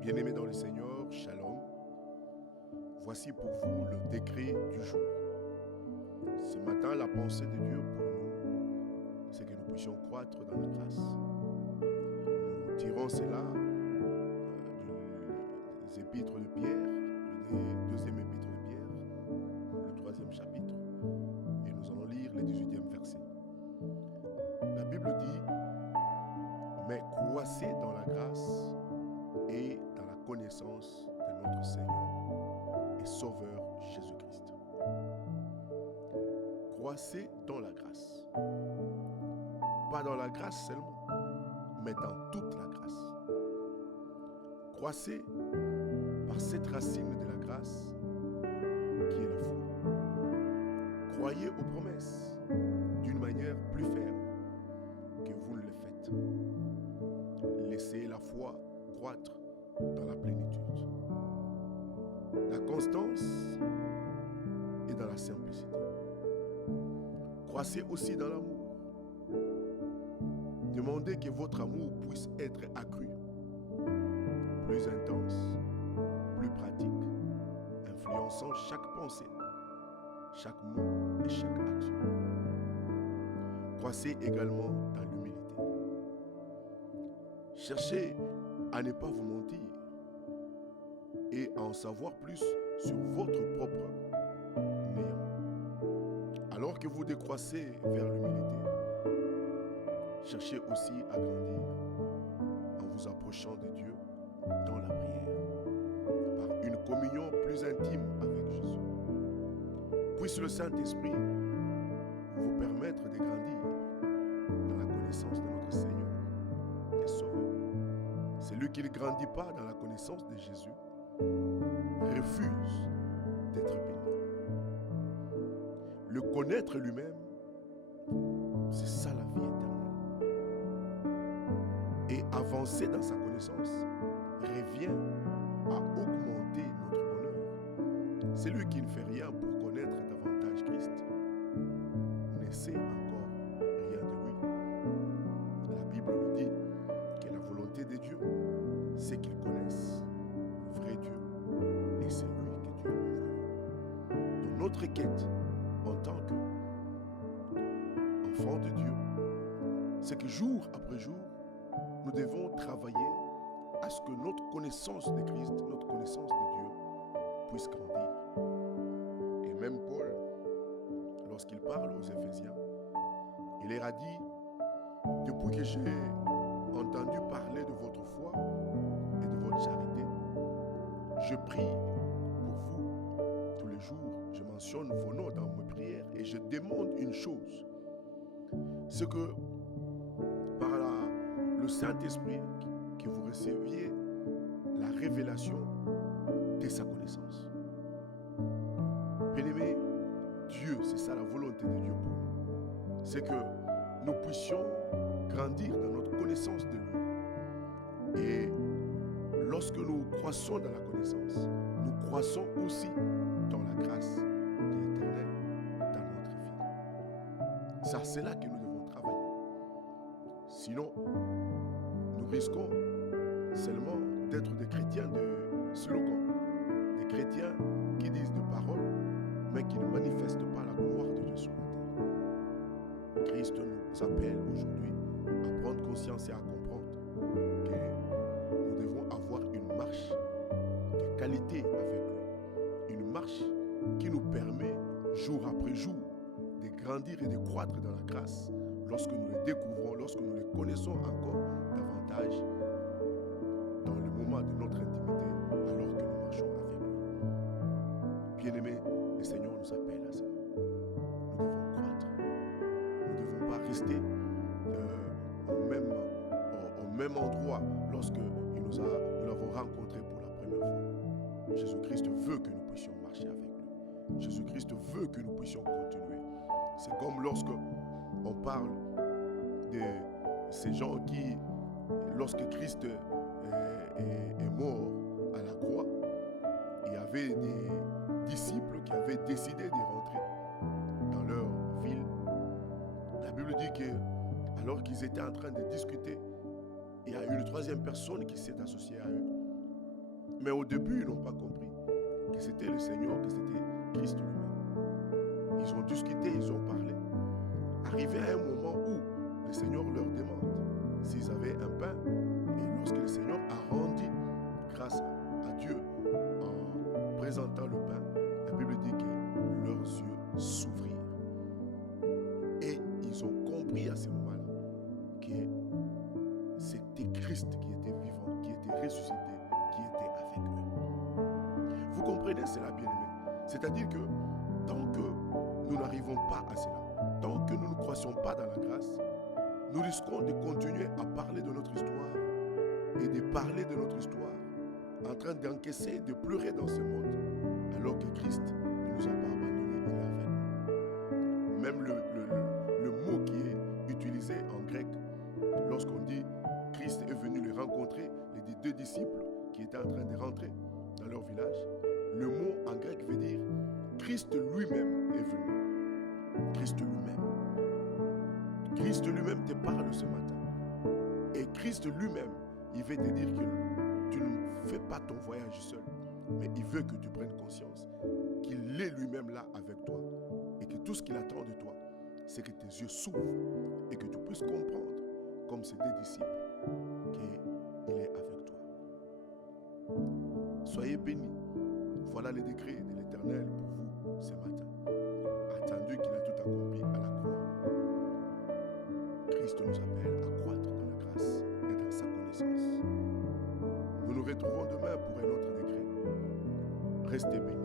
Bien-aimés dans le Seigneur, Shalom. Voici pour vous le décret du jour. Ce matin, la pensée de Dieu pour nous, c'est que nous puissions croître dans la grâce. Nous tirons cela des épîtres de Pierre, le deuxième épître de Pierre, le troisième chapitre, et nous allons lire le 18e verset. La Bible dit, mais croissez dans la grâce et dans la connaissance de notre Seigneur et Sauveur Jésus-Christ. Croissez dans la grâce. Pas dans la grâce seulement, mais dans toute la grâce. Croissez par cette racine de la grâce qui est la foi. Croyez aux promesses d'une manière plus ferme que vous ne le faites. Laissez la foi croître dans la plénitude. La constance est dans la simplicité. Croissez aussi dans l'amour. Demandez que votre amour puisse être accru, plus intense, plus pratique, influençant chaque pensée, chaque mot et chaque action. Croissez également dans l'humilité. Cherchez à ne pas vous mentir et à en savoir plus sur votre propre néant. Alors que vous décroissez vers l'humilité, cherchez aussi à grandir en vous approchant de Dieu dans la prière, par une communion plus intime avec Jésus. Puisse le Saint-Esprit vous permettre de grandir dans la connaissance de notre Seigneur et Sauveur. Celui qui ne grandit pas dans la connaissance de Jésus refuse d'être béni. Le connaître lui-même, c'est ça la vie éternelle. Et avancer dans sa connaissance revient à augmenter notre bonheur. Celui qui ne fait rien pour connaître davantage Christ ne sait encore rien de lui. La Bible le dit que la volonté de Dieu, c'est qu'il connaisse le vrai Dieu et c'est lui que Dieu a envoyé. Donc notre quête en tant qu'enfant de Dieu, c'est que jour après jour, nous devons travailler à ce que notre connaissance de Christ, notre connaissance de Dieu puisse grandir. Et même Paul, lorsqu'il parle aux Éphésiens, il leur a dit, depuis que j'ai entendu parler de votre foi et de votre charité, je prie pour vous tous les jours. Je mentionne vos noms dans mes prières et je demande une chose. C'est que par le Saint-Esprit, que vous receviez la révélation de sa connaissance. Bien-aimés, Dieu, c'est ça la volonté de Dieu pour nous. C'est que nous puissions grandir dans notre connaissance de lui. Et lorsque nous croissons dans la connaissance, nous croissons aussi dans la grâce de l'Éternel dans notre vie. C'est là que nous devons travailler. Sinon, nous risquons seulement d'être des chrétiens de slogan, des chrétiens qui disent de paroles, mais qui ne manifestent pas la gloire de Dieu sur la terre. Christ nous appelle aujourd'hui à prendre conscience et à comprendre que nous devons avoir une marche de qualité avec lui. Une marche qui nous permet, jour après jour, de grandir et de croître dans la grâce lorsque nous les découvrons, lorsque nous les connaissons encore davantage dans le moment de notre intimité, alors que nous marchons avec lui. Bien-aimés, le Seigneur nous appelle à ça. Nous devons croître. Nous ne devons pas rester au même endroit lorsque nous l'avons rencontré pour la première fois. Jésus-Christ veut que nous puissions marcher avec lui. Jésus-Christ veut que nous puissions continuer. C'est comme lorsque on parle de ces gens qui, lorsque Christ est mort à la croix, il y avait des disciples qui avaient décidé de rentrer dans leur ville. La Bible dit que alors qu'ils étaient en train de discuter, il y a une troisième personne qui s'est associée à eux. Mais au début, ils n'ont pas compris que c'était le Seigneur, que c'était Christ lui-même. Ils ont discuté, ils ont parlé. Arrivé à un moment où le Seigneur leur demande s'ils avaient un pain, et lorsque le Seigneur a rendu grâce à Dieu en présentant le pain, la Bible dit que leurs yeux s'ouvrirent. Et ils ont compris à ce moment-là que c'était Christ qui était vivant, qui était ressuscité, qui était avec eux. Vous comprenez cela, bien-aimés? C'est-à-dire que tant que nous n'arrivons pas à cela, tant que nous ne croissons pas dans la grâce, nous risquons de continuer à parler de notre histoire et de parler de notre histoire en train d'encaisser, de pleurer dans ce monde, alors que Christ ne nous a pas abandonnés, il est avec nous. Même le mot qui est utilisé en grec, lorsqu'on dit Christ est venu les rencontrer, les deux disciples qui étaient en train de rentrer dans leur village, le mot en grec veut dire Christ lui-même est venu. Christ lui-même. Christ lui-même te parle ce matin. Et Christ lui-même, il veut te dire que tu ne fais pas ton voyage seul, mais il veut que tu prennes conscience qu'il est lui-même là avec toi et que tout ce qu'il attend de toi, c'est que tes yeux s'ouvrent et que tu puisses comprendre, comme ces deux disciples, qu'il est avec toi. Soyez bénis. Voilà les décrets de l'Éternel pour vous ce matin. Attendu qu'il a tout accompli à la croix, Christ nous appelle à croître dans la grâce et dans sa connaissance. Nous nous retrouvons demain pour un autre décret. Restez bénis.